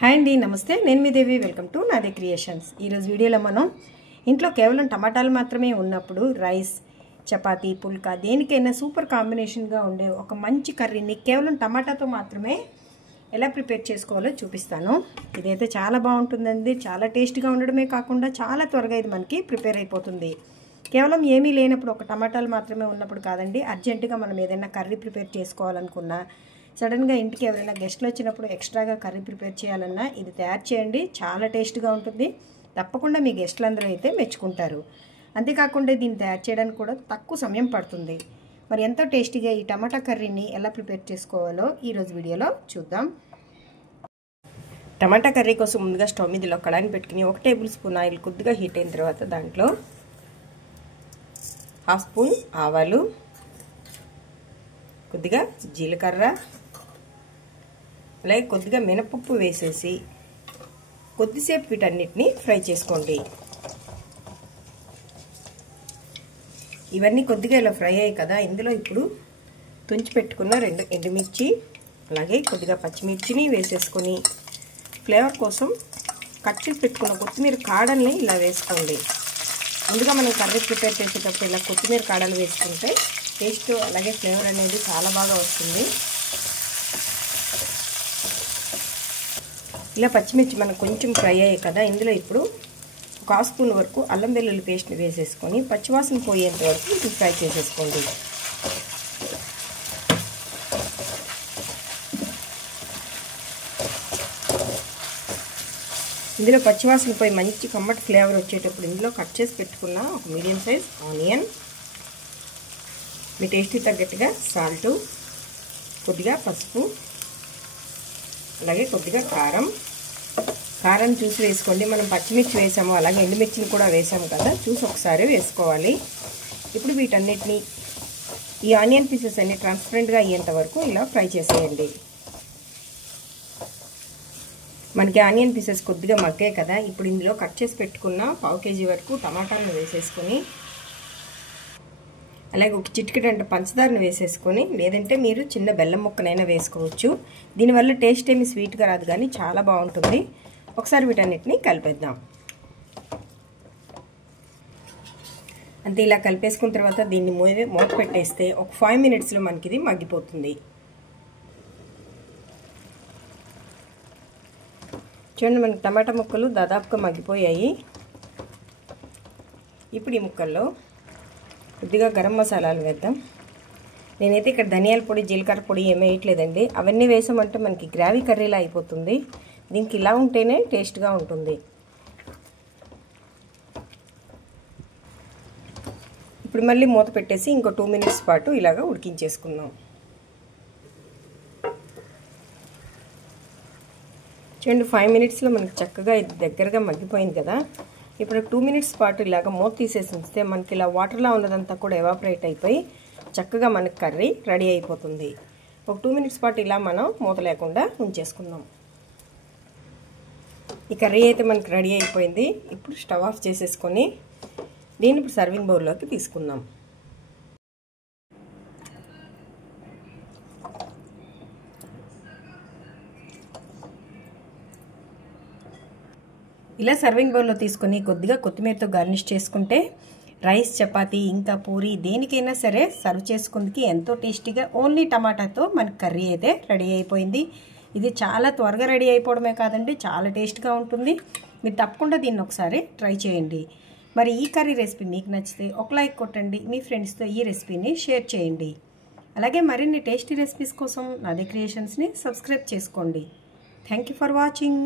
Hi అండి, నమస్తే. నేను మీ దేవి. వెల్కమ్ టు నాదే క్రియేషన్స్. ఈరోజు వీడియోలో మనం ఇంట్లో కేవలం టమాటాలు మాత్రమే ఉన్నప్పుడు రైస్, చపాతీ, పుల్కా దేనికైనా సూపర్ కాంబినేషన్గా ఉండే ఒక మంచి కర్రీని కేవలం టమాటాతో మాత్రమే ఎలా ప్రిపేర్ చేసుకోవాలో చూపిస్తాను. ఇదైతే చాలా బాగుంటుందండి. చాలా టేస్ట్గా ఉండడమే కాకుండా చాలా త్వరగా ఇది మనకి ప్రిపేర్ అయిపోతుంది. కేవలం ఏమీ లేనప్పుడు, ఒక టమాటాలు మాత్రమే ఉన్నప్పుడు కాదండి, అర్జెంటుగా మనం ఏదైనా కర్రీ ప్రిపేర్ చేసుకోవాలనుకున్నా, సడన్గా ఇంటికి ఎవరైనా గెస్ట్లు వచ్చినప్పుడు ఎక్స్ట్రాగా కర్రీ ప్రిపేర్ చేయాలన్నా ఇది తయారు చేయండి. చాలా టేస్ట్గా ఉంటుంది. తప్పకుండా మీ గెస్టులందరూ అయితే మెచ్చుకుంటారు. అంతేకాకుండా దీన్ని తయారు చేయడానికి కూడా తక్కువ సమయం పడుతుంది. మరి ఎంతో టేస్టీగా ఈ టమాటా కర్రీని ఎలా ప్రిపేర్ చేసుకోవాలో ఈరోజు వీడియోలో చూద్దాం. టమాటా కర్రీ కోసం ముందుగా స్టవ్ మీదలో కడాయిని పెట్టుకుని 1 టేబుల్ స్పూన్ ఆయిల్ కొద్దిగా హీట్ అయిన తర్వాత దాంట్లో 1/2 స్పూన్ ఆవాలు, కొద్దిగా జీలకర్ర, అలాగే కొద్దిగా మినపప్పు వేసేసి కొద్దిసేపు వీటన్నిటిని ఫ్రై చేసుకోండి. ఇవన్నీ కొద్దిగా ఇలా ఫ్రై అయ్యాయి కదా, ఇందులో ఇప్పుడు తుంచి పెట్టుకున్న 2 ఎండుమిర్చి, అలాగే కొద్దిగా పచ్చిమిర్చిని వేసేసుకొని ఫ్లేవర్ కోసం కట్ చేసి పెట్టుకున్న కొత్తిమీర కాడల్ని ఇలా వేసుకోండి. ముందుగా మనం కర్రీ ప్రిపేర్ చేసేటప్పుడు ఇలా కొత్తిమీర కాడలు వేసుకుంటే టేస్ట్ అలాగే ఫ్లేవర్ అనేది చాలా బాగా వస్తుంది. ఇలా పచ్చిమిర్చి మనకు కొంచెం ఫ్రై అయ్యాయి కదా, ఇందులో ఇప్పుడు 1/2 స్పూన్ వరకు అల్లం వెల్లుల్లి పేస్ట్ని వేసేసుకొని పచ్చివాసన పోయేంత వరకు ఇది ఫ్రై చేసేసుకోండి. ఇందులో పచ్చివాసన పోయి మంచి కమ్మటి ఫ్లేవర్ వచ్చేటప్పుడు ఇందులో కట్ చేసి పెట్టుకున్న ఒక మీడియం సైజ్ ఆనియన్, మీ టేస్ట్కి తగ్గట్టుగా సాల్టు, కొద్దిగా పసుపు, అలాగే కొద్దిగా కారం చూసి వేసుకోండి. మనం పచ్చిమిర్చి వేసాము, అలాగే ఎండుమిర్చిని కూడా వేసాము కదా, చూసి ఒకసారి వేసుకోవాలి. ఇప్పుడు వీటన్నిటిని ఈ ఆనియన్ పీసెస్ అన్ని ట్రాన్స్పరెంట్గా అయ్యేంత వరకు ఇలా ఫ్రై చేసేయండి. మనకి ఆనియన్ పీసెస్ కొద్దిగా మగ్గాయి కదా, ఇప్పుడు ఇందులో కట్ చేసి పెట్టుకున్న 1/2 కేజీ వరకు టమాటాలను వేసేసుకొని, అలాగే ఒక చిటికెడంత పంచదారను వేసేసుకొని, లేదంటే మీరు చిన్న బెల్లం ముక్కనైనా వేసుకోవచ్చు. దీనివల్ల టేస్ట్ ఏమి స్వీట్గా రాదు, కానీ చాలా బాగుంటుంది. ఒకసారి వీటన్నిటిని కలిపేద్దాం. అంతే, ఇలా కలిపేసుకున్న తర్వాత దీన్ని మూత పెట్టేస్తే ఒక 5 మినిట్స్లో మనకి ఇది మగ్గిపోతుంది. చూడండి, మనకి టమాటా ముక్కలు దాదాపుగా మగ్గిపోయాయి. ఇప్పుడు ఈ ముక్కల్లో కొద్దిగా గరం మసాలాలు వేద్దాం. నేనైతే ఇక్కడ ధనియాల పొడి, జీలకర్ర పొడి ఏమీ వేయట్లేదండి. అవన్నీ వేసామంటే మనకి గ్రేవీ కర్రీలా అయిపోతుంది. దీనికి ఇలా ఉంటేనే టేస్ట్గా ఉంటుంది. ఇప్పుడు మళ్ళీ మూత పెట్టేసి ఇంకో 2 మినిట్స్ పాటు ఇలాగ ఉడికించేసుకుందాం. చూడండి, 5 మినిట్స్లో మనకి చక్కగా ఇది దగ్గరగా మగ్గిపోయింది కదా. ఇప్పుడు 2 మినిట్స్ పాటు ఇలాగ మూత తీసేసి ఉంచితే మనకి ఇలా వాటర్లా ఉన్నదంతా కూడా ఎవాపరేట్ అయిపోయి చక్కగా మనకి కర్రీ రెడీ అయిపోతుంది. ఒక 2 మినిట్స్ పాటు ఇలా మనం మూత లేకుండా ఉంచేసుకుందాం. ఈ కర్రీ అయితే మనకి రెడీ అయిపోయింది. ఇప్పుడు స్టవ్ ఆఫ్ చేసేసుకొని దీన్ని ఇప్పుడు సర్వింగ్ బౌల్లోకి తీసుకుందాం. ఇలా సర్వింగ్ బౌల్లో తీసుకొని కొద్దిగా కొత్తిమీరతో గార్నిష్ చేసుకుంటే రైస్, చపాతీ, ఇంకా పూరి దేనికైనా సరే సర్వ్ చేసుకుందికి ఎంతో టేస్టీగా ఓన్లీ టమాటాతో మనకి కర్రీ అయితే రెడీ అయిపోయింది. ఇది చాలా త్వరగా రెడీ అయిపోవడమే కాదండి, చాలా టేస్ట్గా ఉంటుంది. మీరు తప్పకుండా దీన్ని ఒకసారి ట్రై చేయండి. మరి ఈ కర్రీ రెసిపీ మీకు నచ్చితే ఒక లైక్ కొట్టండి. మీ ఫ్రెండ్స్తో ఈ రెసిపీని షేర్ చేయండి. అలాగే మరిన్ని టేస్టీ రెసిపీస్ కోసం నాదే క్రియేషన్స్ని సబ్స్క్రైబ్ చేసుకోండి. Thank you for watching.